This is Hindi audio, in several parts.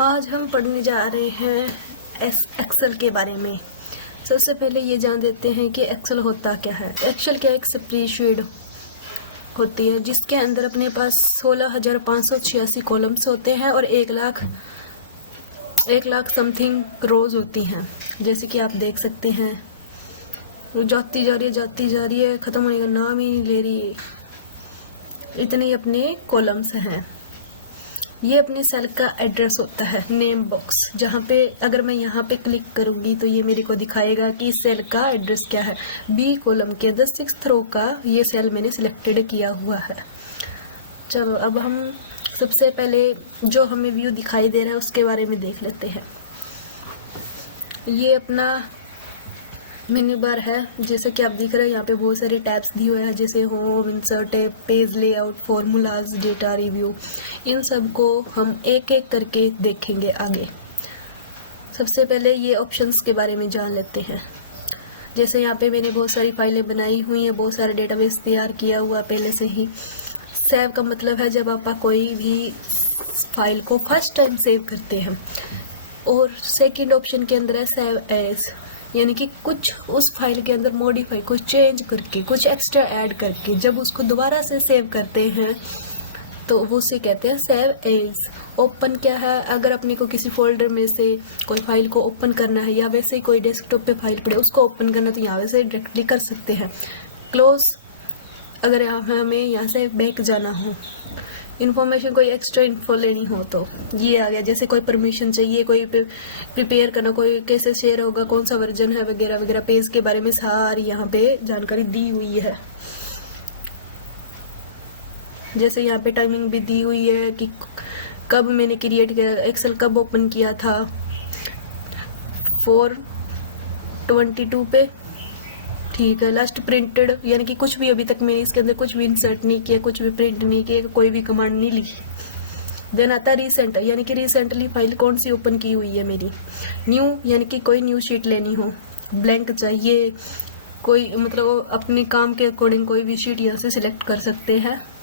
आज हम पढ़ने जा रहे हैं एक्सेल के बारे में। सबसे पहले ये जान देते हैं कि एक्सेल होता क्या है। एक्सेल क्या एक स्प्रेडशीट होती है जिसके अंदर अपने पास 16,586 कॉलम्स होते हैं और 1 लाख समथिंग रोज होती हैं। जैसे कि आप देख सकते हैं, जाती जा रही है, ख़त्म होने का नाम ही नहीं ले रही। इतने अपने कॉलम्स हैं। ये अपने सेल का एड्रेस होता है, नेम बॉक्स, जहाँ पे अगर मैं यहाँ पे क्लिक करूँगी तो ये मेरे को दिखाएगा कि सेल का एड्रेस क्या है। बी कॉलम के 6th रो का ये सेल मैंने सिलेक्टेड किया हुआ है। चलो अब हम सबसे पहले जो हमें व्यू दिखाई दे रहा है उसके बारे में देख लेते हैं। ये अपना मेन्यू बार है, जैसे कि आप दिख रहे हैं यहाँ पे बहुत सारे टैब्स दिए हुए हैं, जैसे home, insert, page layout, formulas, data review. इन सब को हम एक एक करके देखेंगे आगे। सबसे पहले ये ऑप्शंस के बारे में जान लेते हैं। जैसे यहाँ पे मैंने बहुत सारी फाइलें बनाई हुई हैं, बहुत सारा डेटाबेस तैयार किया हुआ पहले से ही। सेव का मतलब है जब आप कोई भी फाइल को फर्स्ट टाइम सेव करते हैं। और सेकेंड ऑप्शन के अंदर है सेव एज, यानी कि कुछ उस फाइल के अंदर मॉडिफाई, कुछ चेंज करके, कुछ एक्स्ट्रा ऐड करके जब उसको दोबारा से सेव करते हैं तो वो उसे कहते हैं सेव एज। ओपन क्या है, अगर अपने को किसी फोल्डर में से कोई फाइल को ओपन करना है या वैसे ही कोई डेस्कटॉप पे फाइल पड़े उसको ओपन करना तो यहाँ से डायरेक्टली कर सकते हैं। क्लोज, अगर हमें यहाँ से बैक जाना हो, इन्फॉर्मेशन कोई एक्स्ट्रा इन्फो लेनी हो तो ये आ गया। जैसे कोई परमिशन चाहिए, कोई प्रिपेयर करना, कोई कैसे शेयर होगा, कौन सा वर्जन है, वगैरह वगैरह, पेज के बारे में सारी यहाँ पे जानकारी दी हुई है। जैसे यहाँ पे टाइमिंग भी दी हुई है कि कब मैंने क्रिएट किया, एक्सेल कब ओपन किया था, 4/22 पे, ठीक है। लास्ट प्रिंटेड, यानी कि कुछ भी अभी तक मैंने इसके अंदर कुछ भी इंसर्ट नहीं किया, कुछ भी प्रिंट नहीं किया, कोई भी कमांड नहीं लिखी। देन आता है रिसेंट, यानी कि रिसेंटली फाइल कौन सी ओपन की हुई है मेरी। न्यू, यानी कि कोई न्यू शीट लेनी हो, ब्लैंक चाहिए, कोई मतलब अपने काम के अकॉर्डिंग कोई भी शीट यहाँ से सिलेक्ट कर सकते हैं।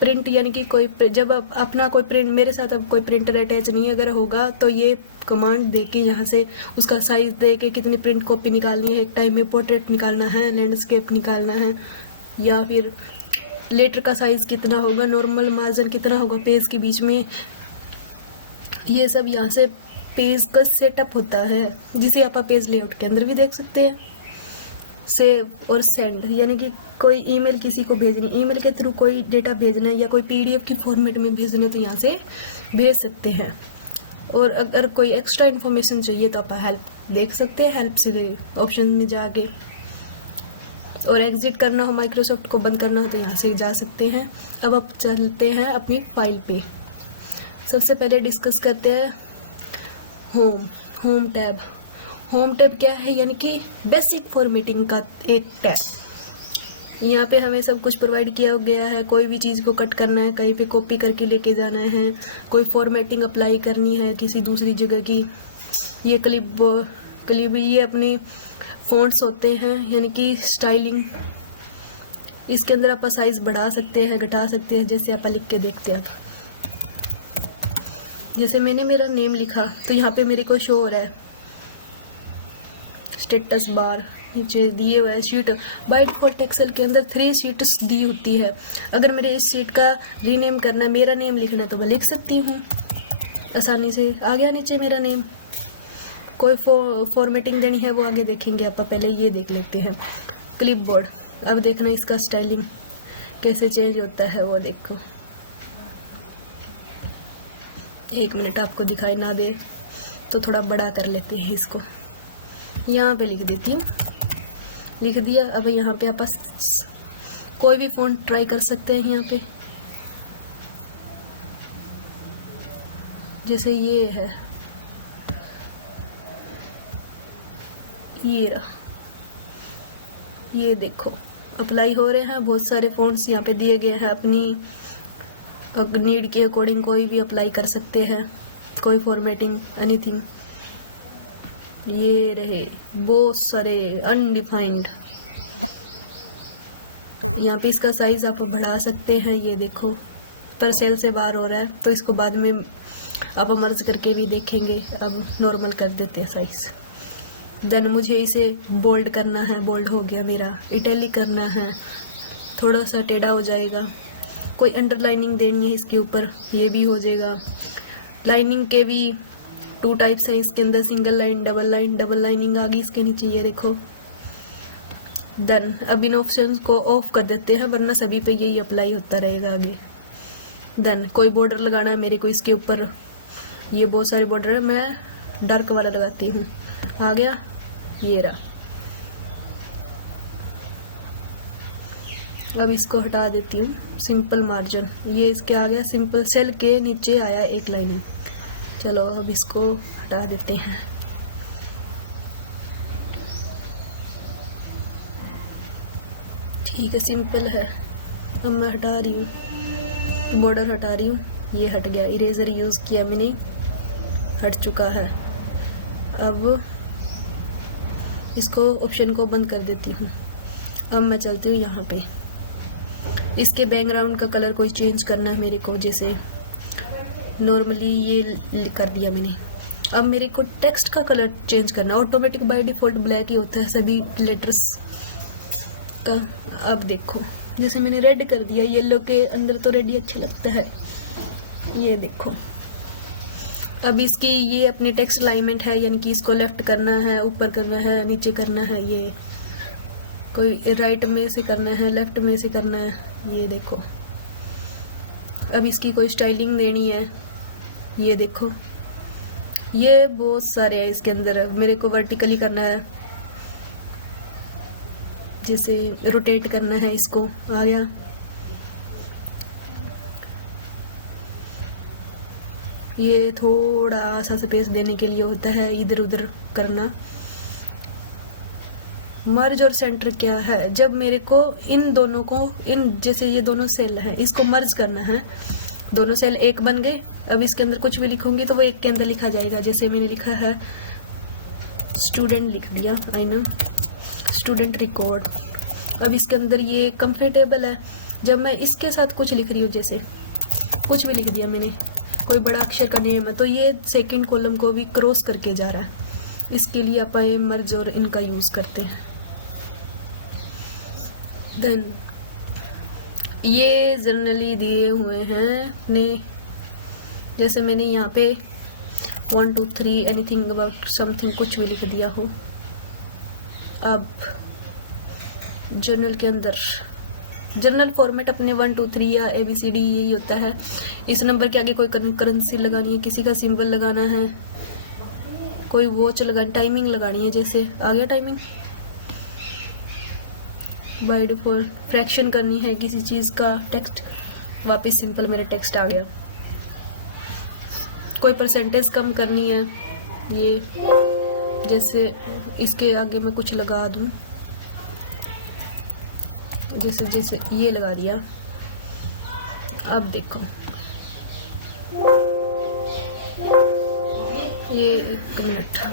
प्रिंट, यानी कि कोई जब अपना कोई प्रिंट, मेरे साथ अब कोई प्रिंटर अटैच नहीं अगर होगा तो ये कमांड दे के यहाँ से उसका साइज दे के कितनी प्रिंट कॉपी निकालनी है, एक टाइम में पोर्ट्रेट निकालना है, लैंडस्केप निकालना है, या फिर लेटर का साइज कितना होगा, नॉर्मल मार्जिन कितना होगा पेज के बीच में, ये सब यहाँ से पेज का सेटअप होता है, जिसे आप पेज लेआउट के अंदर भी देख सकते हैं। सेव और सेंड, यानी कि कोई ईमेल किसी को भेजनी, ईमेल के थ्रू कोई डेटा भेजना है या कोई पीडीएफ की फॉर्मेट में भेजना है तो यहाँ से भेज सकते हैं। और अगर कोई एक्स्ट्रा इन्फॉर्मेशन चाहिए तो आप हेल्प देख सकते हैं, हेल्प से ऑप्शन में जाके। और एग्जिट करना हो, माइक्रोसॉफ्ट को बंद करना हो तो यहाँ से जा सकते हैं। अब आप चलते हैं अपनी फाइल पे। सबसे पहले डिस्कस करते हैं होम टैब। होम टैब क्या है, यानी कि बेसिक फॉर्मेटिंग का एक टैब। यहाँ पे हमें सब कुछ प्रोवाइड किया गया है। कोई भी चीज़ को कट करना है, कहीं पे कॉपी करके लेके जाना है, कोई फॉर्मेटिंग अप्लाई करनी है किसी दूसरी जगह की, ये क्लिप ये अपने फॉन्ट्स होते हैं, यानी कि स्टाइलिंग। इसके अंदर आप साइज बढ़ा सकते हैं, घटा सकते हैं, जैसे आप लिख के देखते हैं। जैसे मैंने मेरा नेम लिखा तो यहाँ पे मेरे को शो हो रहा है स्टेटस बार, नीचे दिए हुए शीट। बाय डिफॉल्ट एक्सेल के अंदर 3 शीट्स दी होती है। अगर मेरे इस शीट का रीनेम करना है, मेरा नेम लिखना है तो मैं लिख सकती हूँ आसानी से। आ गया नीचे मेरा नेम। कोई फॉर्मेटिंग देनी है वो आगे देखेंगे, आप पहले ये देख लेते हैं। क्लिपबोर्ड, अब देखना इसका स्टाइलिंग कैसे चेंज होता है वो देखो। 1 मिनट, आपको दिखाई ना दे तो थोड़ा बड़ा कर लेते हैं इसको। यहाँ पे लिख देती हूँ, लिख दिया। अब यहाँ पे आप कोई भी फ़ॉन्ट ट्राई कर सकते हैं यहाँ पे। जैसे ये है, ये रहा, ये देखो अप्लाई हो रहे हैं। बहुत सारे फ़ॉन्ट्स यहाँ पे दिए गए हैं, अपनी नीड के अकॉर्डिंग कोई भी अप्लाई कर सकते हैं, कोई फॉर्मेटिंग, एनीथिंग। ये रहे बहुत सारे अनडिफाइंड। यहाँ पे इसका साइज आप बढ़ा सकते हैं, ये देखो पर सेल से बाहर हो रहा है, तो इसको बाद में अब मर्ज करके भी देखेंगे। अब नॉर्मल कर देते हैं साइज। देन मुझे इसे बोल्ड करना है, बोल्ड हो गया मेरा। इटैलिक करना है, थोड़ा सा टेढ़ा हो जाएगा। कोई अंडरलाइनिंग देनी है इसके ऊपर, ये भी हो जाएगा। लाइनिंग के भी 2 टाइप्स है इसके अंदर, single line, double line. Double lining आ गई इसके नीचे, ये देखो। डन। अब इन ऑप्शंस को ऑफ कर देते हैं, वरना सभी पे यही अप्लाई होता रहेगा आगे। देन कोई बॉर्डर लगाना है मेरे को इसके ऊपर, ये बहुत सारे बॉर्डर है, मैं डार्क वाला लगाती हूँ। आ गया, ये रहा। अब इसको हटा देती हूँ, सिंपल मार्जिन, ये इसके आ गया। सिंपल सेल के नीचे आया एक लाइनिंग। चलो अब इसको हटा देते हैं। ठीक है, सिंपल है। अब मैं हटा रही हूँ, बॉर्डर हटा रही हूँ, ये हट गया। इरेजर यूज़ किया मैंने, हट चुका है। अब इसको ऑप्शन को बंद कर देती हूँ। अब मैं चलती हूँ यहाँ पे। इसके बैकग्राउंड का कलर कोई चेंज करना है मेरे को, जैसे नॉर्मली ये कर दिया मैंने। अब मेरे को टेक्स्ट का कलर चेंज करना है। ऑटोमेटिक बाय डिफ़ॉल्ट ब्लैक ही होता है सभी लेटर्स का। अब देखो, जैसे मैंने रेड कर दिया, येलो के अंदर तो रेड ही अच्छा लगता है, ये देखो। अब इसकी ये अपनी टेक्स्ट अलाइनमेंट है, यानी कि इसको लेफ्ट करना है, ऊपर करना है, नीचे करना है। ये कोई राइट में से करना है, लेफ्ट में से करना है, ये देखो। अब इसकी कोई स्टाइलिंग देनी है, ये देखो। ये बहुत सारे हैं इसके अंदर। मेरे को वर्टिकली करना है, जैसे रोटेट करना है इसको। आ गया। ये थोड़ा सा स्पेस देने के लिए होता है, इधर उधर करना। मर्ज और सेंटर क्या है, जब मेरे को इन दोनों को, इन जैसे ये दोनों सेल है, इसको मर्ज करना है। दोनों सेल एक बन गए। अब इसके अंदर कुछ भी लिखूंगी तो वो एक के अंदर लिखा जाएगा। जैसे मैंने लिखा है स्टूडेंट, लिख दिया, आई नो स्टूडेंट रिकॉर्ड। अब इसके अंदर ये कंफर्टेबल है। जब मैं इसके साथ कुछ लिख रही हूँ, जैसे कुछ भी लिख दिया मैंने, कोई बड़ा अक्षर का नेम है, तो ये सेकंड कॉलम को भी क्रॉस करके जा रहा है। इसके लिए आप ये मर्ज और इनका यूज करते हैं। देन ये जनरली दिए हुए हैं अपने, जैसे मैंने यहाँ पे 1 2 3 एनीथिंग अबाउट समथिंग कुछ भी लिख दिया हो। अब जर्नल के अंदर जर्नल फॉर्मेट अपने 1 2 3 या ABCD यही होता है। इस नंबर के आगे कोई करेंसी लगानी है, किसी का सिंबल लगाना है, कोई वॉच लगानी, टाइमिंग लगानी है। जैसे आ गया टाइमिंग, बाय डिफॉल्ट फ्रैक्शन करनी है किसी चीज़ का, टेक्स्ट वापस सिंपल मेरा टेक्स्ट आ गया। कोई परसेंटेज कम करनी है, ये जैसे इसके आगे मैं कुछ लगा दूं, जैसे जैसे ये लगा दिया। अब देखो, ये 1 मिनट,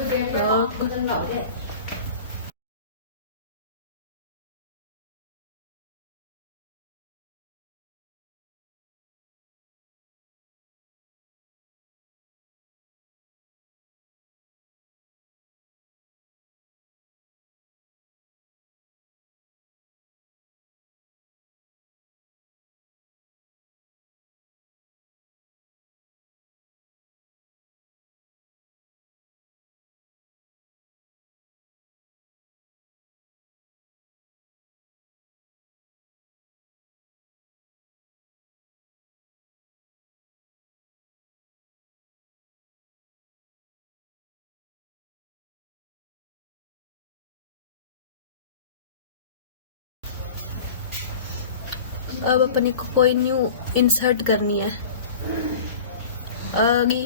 अब अपने को कोई न्यू इंसर्ट करनी है। आगे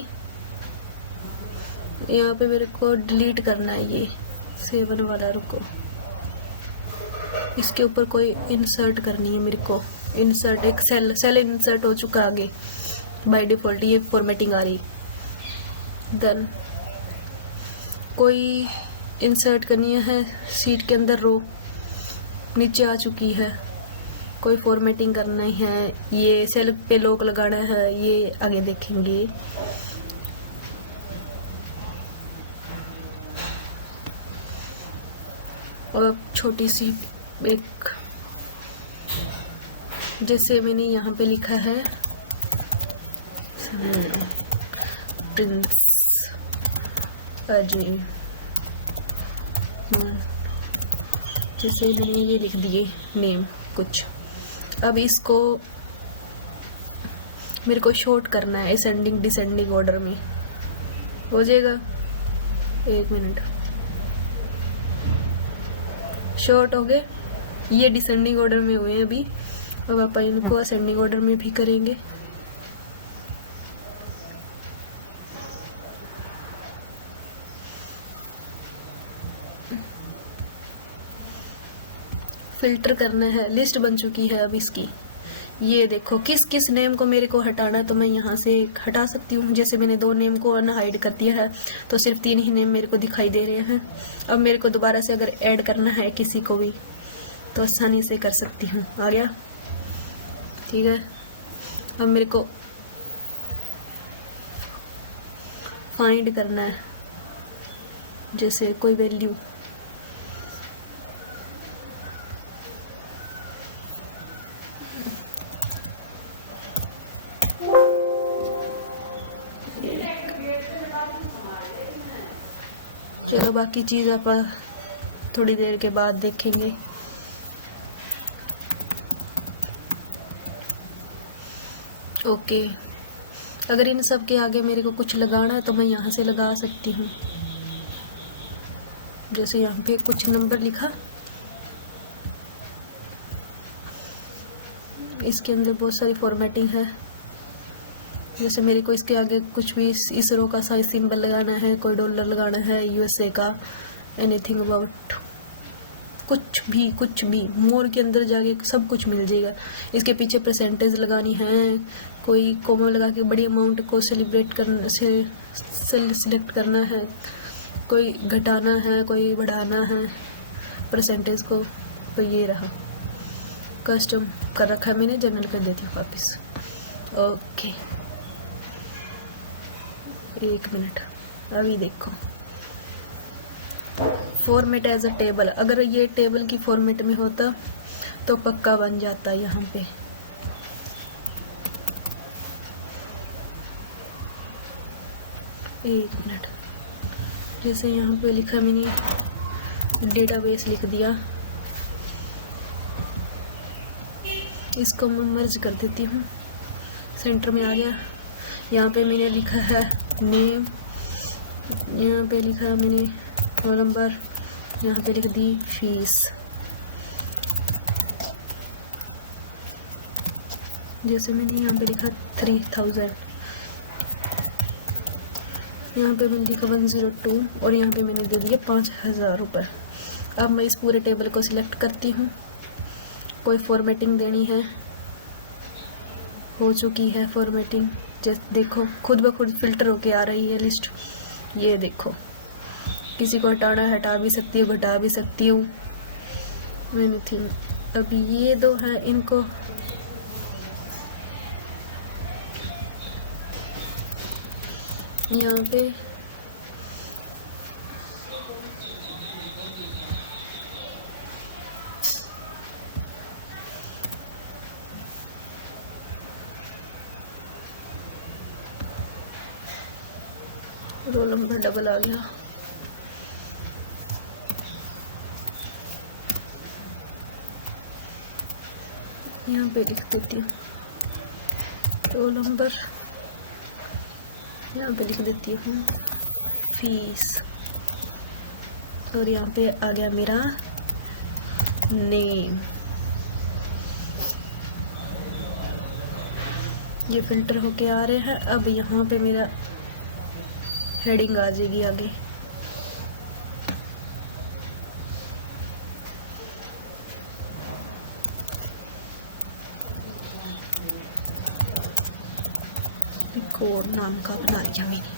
यहाँ पे मेरे को डिलीट करना है ये 7 वाला, रुको। इसके ऊपर कोई इंसर्ट करनी है मेरे को। इंसर्ट, एक सेल इंसर्ट हो चुका आगे बाय डिफॉल्ट, ये फॉर्मेटिंग आ रही। देन कोई इंसर्ट करनी है सीट के अंदर, रो नीचे आ चुकी है। कोई फॉर्मेटिंग करना है, ये सेल पे लॉक लगाना है, ये आगे देखेंगे। और छोटी सी एक, जैसे मैंने यहाँ पे लिखा है प्रिंस अजय, जैसे मैंने ये लिख दिए नेम कुछ। अब इसको मेरे को शॉर्ट करना है असेंडिंग डिसेंडिंग ऑर्डर में, हो जाएगा। 1 मिनट, शॉर्ट हो गए, ये डिसेंडिंग ऑर्डर में हुए हैं अभी। अब आप इनको असेंडिंग ऑर्डर में भी करेंगे। फिल्टर करना है, लिस्ट बन चुकी है अब इसकी। ये देखो किस किस नेम को मेरे को हटाना है, तो मैं यहाँ से हटा सकती हूँ। जैसे मैंने 2 नेम को अनहाइड कर दिया है, तो सिर्फ 3 ही नेम मेरे को दिखाई दे रहे हैं। अब मेरे को दोबारा से अगर ऐड करना है किसी को भी, तो आसानी से कर सकती हूँ। आ गया, ठीक है। अब मेरे को फाइंड करना है, जैसे कोई वैल्यू, चलो बाकी चीज़ आप थोड़ी देर के बाद देखेंगे। ओके, अगर इन सब के आगे मेरे को कुछ लगाना है तो मैं यहाँ से लगा सकती हूँ। जैसे यहाँ पे कुछ नंबर लिखा, इसके अंदर बहुत सारी फॉर्मेटिंग है। जैसे मेरे को इसके आगे कुछ भी इस रो का साइज सिंबल लगाना है, कोई डॉलर लगाना है, यूएसए का, एनीथिंग अबाउट, कुछ भी मोर के अंदर जाके सब कुछ मिल जाएगा। इसके पीछे परसेंटेज लगानी है, कोई कोमा लगा के बड़ी अमाउंट को सेलिब्रेट करना से सिलेक्ट करना है, कोई घटाना है, कोई बढ़ाना है परसेंटेज को। तो ये रहा, कस्टम कर रखा है मैंने, जनरल कर देती हूँ वापस। ओके, 1 मिनट, अभी देखो फॉर्मेट एज अ टेबल। अगर ये टेबल की फॉर्मेट में होता तो पक्का बन जाता। यहाँ पे एक मिनट, जैसे यहाँ पे लिखा मैंने डेटाबेस लिख दिया, इसको मैं मर्ज कर देती हूँ, सेंटर में आ गया। यहाँ पे मैंने लिखा है नेम, यहाँ पे लिखा मैंने रोल नंबर, यहाँ पे लिख दी फीस। जैसे मैंने यहाँ पे लिखा 3000, यहाँ पे मैंने लिखा 102 और यहाँ पे मैंने दे दिया 5000 रुपये। अब मैं इस पूरे टेबल को सिलेक्ट करती हूँ, कोई फॉर्मेटिंग देनी है, हो चुकी है फॉर्मेटिंग। जैसे देखो खुद ब खुद फिल्टर होके आ रही है लिस्ट। ये देखो, किसी को हटाना है हटा भी सकती हूँ, घटा भी सकती हूँ, एनीथिंग। अब ये 2 है, इनको यहाँ पे रोल नंबर डबल आ गया। यहाँ पे लिख देती हूँ रोल नंबर, यहाँ पे लिख देती हूँ फीस, और यहाँ पे आ गया मेरा नेम। ये फिल्टर होके आ रहे हैं। अब यहाँ पे मेरा हेडिंग आ जाएगी आगे। कोड नाम का बना लिया मैंने।